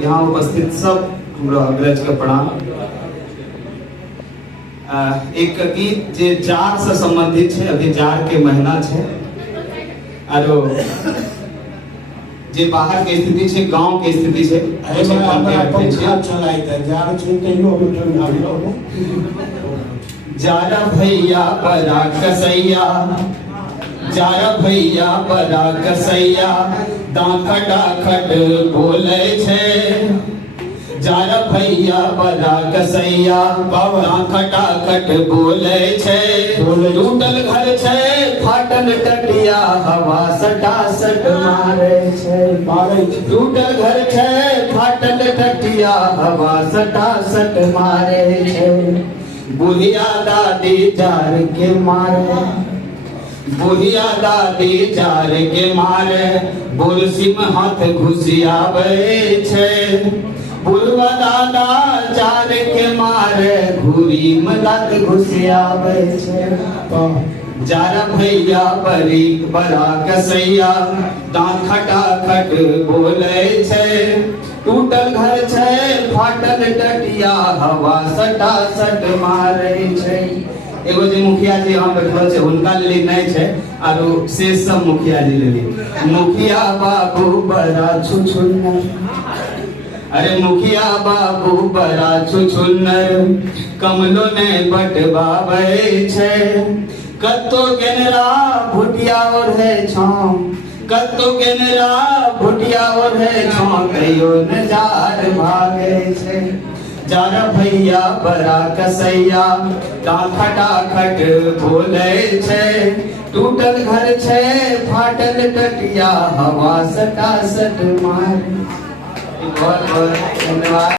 यहाँ उपस्थित सब हमरा अग्रज के प्रणाम। एक गीत जे जार से संबंधित है, अभी जार के महीना है आरो जे बाहर के स्थिति है, गांव के स्थिति है, जारा भैया बड़ा कसैया, जारा भैया बड़ा कसैया, दाखट बोले छे। जारा भैया बड़ा कसैया, दाखट बोले छे। टूटल घर छे, फाटल टटिया, हवा सटासट मारे छे। टूटल घर छे, फाटल टटिया, हवा सटासट मारे छे। बुढ़िया दादी जार के मारे, बुढ़िया दादी जार के मारे, बुरसी में हाथ घुसियावे छे। बुढ़वा दादा जार के मारे, घुरी में दांत घुसियावे छे। जारा भैया बड़ी बड़ा कसैया, दांत खटाखट बोले छे। टूटल घर छे, फाटल टटिया, हवा सटासट मारे छे। एगो जे मुखिया जी यहाँ बैठल छे उनका लिए नहीं छे, आरो से सब मुखिया जी लिए। मुखिया बाबू बड़ा छुछुन्नर, अरे मुखिया बाबू बड़ा छुछुन्नर, कमलो ने बटवावे छे। कत्तो गेनरा भुटिया और है छाम, कत्तो गेनरा भुटिया और है छाम, कहियो न जार भागे छे। जारा भैया बड़ा कसैया, खटाखट बोले छे। टूटल घर छे, फाटल टटिया, हवा सटासट मारे। बहुत बहुत धन्यवाद।